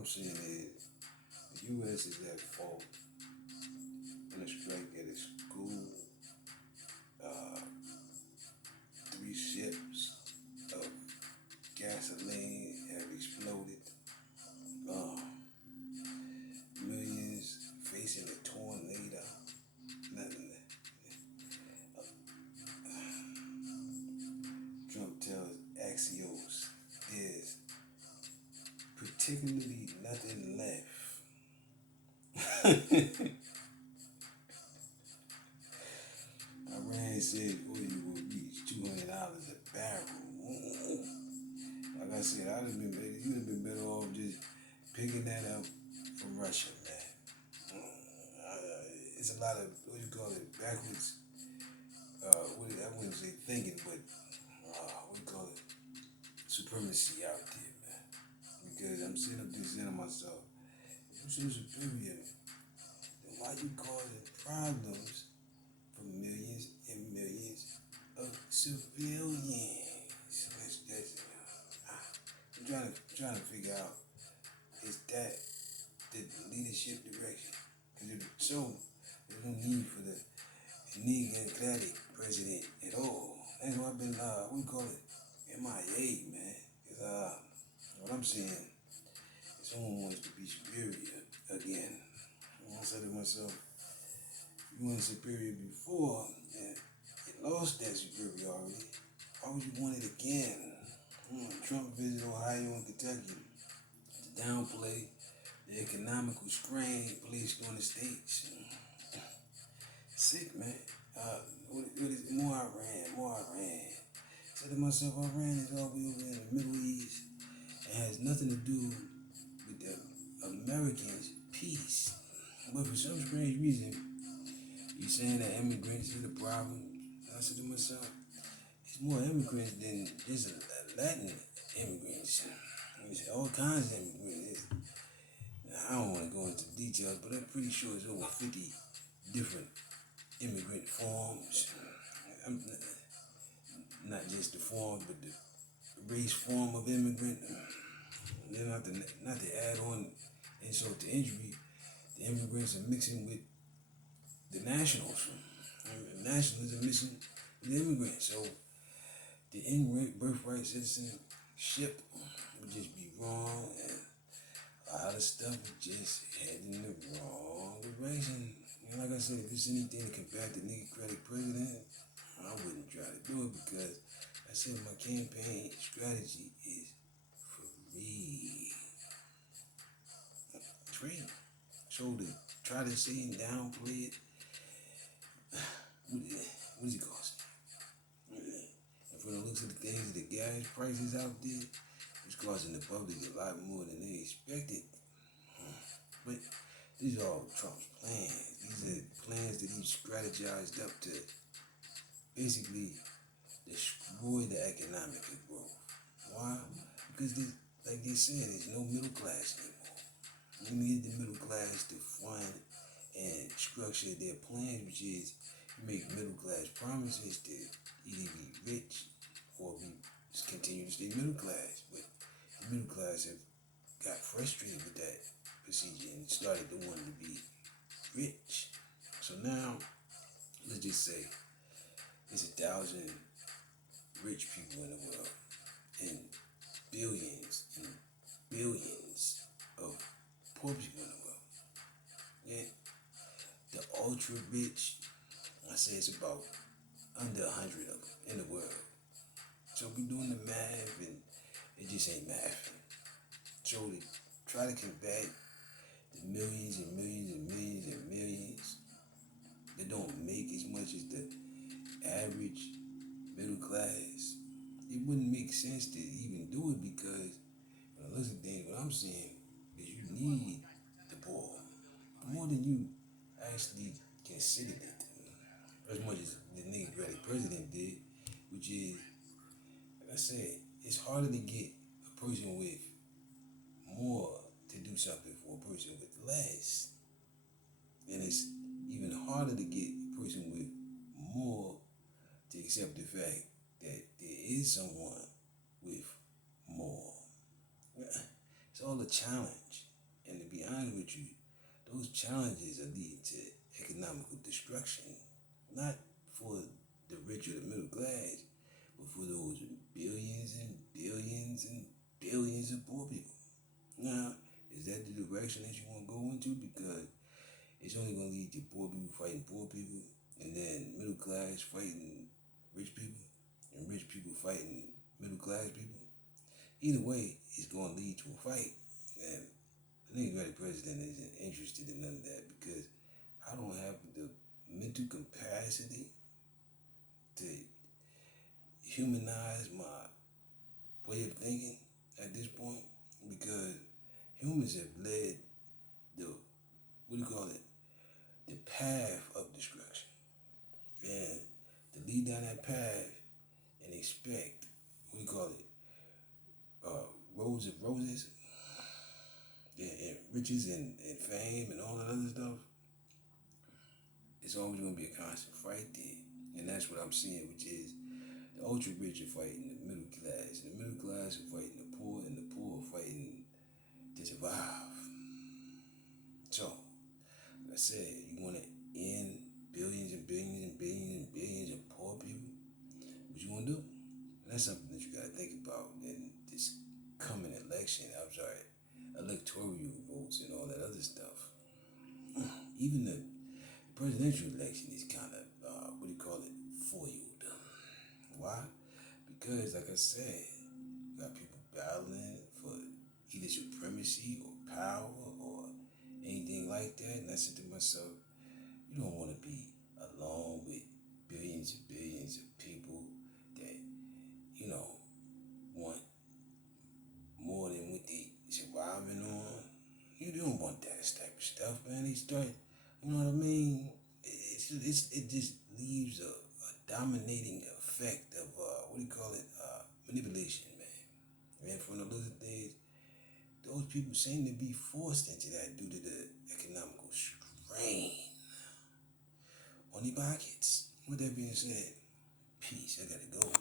I'm saying is the U.S. is at fault in a strike at a school. Uh, 3 ships of gasoline have exploded. Uh, Millions facing a tornado. Nothing. Trump tells Axios there's particularly nothing left. Iran said oil will reach $200 a barrel. Like I said, you'd have been better off just picking that up from Russia, man. It's a lot of, what do you call it, backwards, I wouldn't say thinking, but what do you call it, supremacy out there, man. Because I'm sitting up there saying to myself, if you're so superior, then why you causing problems for millions and millions of civilians? I'm trying to figure out, is that the leadership direction? Because if so, there's no need for the enigmatic president at all. That's why I've been, what do you call it, MIA, man. Because what I'm saying is someone wants to be superior again. I said to myself, you weren't superior before, and you lost that superiority. Why would you want it again? Trump visited Ohio and Kentucky to downplay the economical strain placed on the states. Sick, man. What is more Iran. Said to myself, Iran is all the way over in the Middle East and has nothing to do with the Americans' peace. But for some strange reason, you're saying that immigrants are the problem. I said to myself, it's more immigrants than just Latin immigrants. There's all kinds of immigrants. I don't want to go into details, but I'm pretty sure it's over 50 different immigrant forms. Not just the form, but the race form of immigrant. Then not to add on insult to injury, the immigrants are mixing with the nationals. The nationals are mixing with the immigrants. So the in birthright citizenship would just be wrong, and a lot of stuff would just head in the wrong direction. And like I said, if it's anything to combat the nigger president, I wouldn't try to do it because I said my campaign strategy is free. Free. So to try to say and downplay it, what does it cost? And from the looks of the things, the gas prices out there, it's costing the public a lot more than they expected. But these are all Trump's plans. These are plans that he strategized up to basically destroy the economic growth. Why? Because like they said, there's no middle class anymore. We need the middle class to fund and structure their plans, which is make middle class promises to either be rich or continue to stay middle class. But the middle class have got frustrated with that procedure and started to want to be rich. So now, let's just say there's 1,000 rich people in the world and billions and billions of poor people in the world. Yeah, the ultra rich, I say it's about under 100 of them in the world. So we doing the math and it just ain't math. So to try to combat the millions and millions and millions and millions that don't make as much as the average middle class, it wouldn't make sense to even do it because when I listen to things, what I'm saying is you need the poor more than you actually considered it. As much as the nigga president did, which is, like I said, it's harder to get a person with more to do something for a person with less. And it's even harder to get a person with more to accept the fact that there is someone with more. It's all a challenge. honest with you, those challenges are leading to economical destruction, not for the rich or the middle class, but for those billions and billions and billions of poor people. Now, is that the direction that you want to go into? Because it's only going to lead to poor people fighting poor people, and then middle class fighting rich people, and rich people fighting middle class people. Either way, it's going to lead to a fight. And I think the president isn't interested in none of that because I don't have the mental capacity to humanize my way of thinking at this point because humans have led the, what do you call it, the path of destruction. And to lead down that path and expect, what do you call it, roads of roses and riches and fame and all that other stuff, it's always going to be a constant fight there. And that's what I'm seeing, which is the ultra rich are fighting the middle class, and the middle class are fighting the poor, and the poor are fighting to survive. So, like I said, you want to end billions and billions and billions and billions of poor people? What you want to do? And that's something that you got to think about in this coming election. I'm sorry, electoral votes and all that other stuff. Even the presidential election is kind of, what do you call it, foiled. Why? Because, like I said, you got people battling for either supremacy or power or anything like that. And I said to myself, you don't want to be along with billions and billions of people that, want more than what they surviving on. You don't want that type of stuff, man. They start, you know what I mean? It just leaves a dominating effect of, what do you call it, manipulation, man. And from the little things, those people seem to be forced into that due to the economical strain on their pockets. With that being said, peace. I gotta go.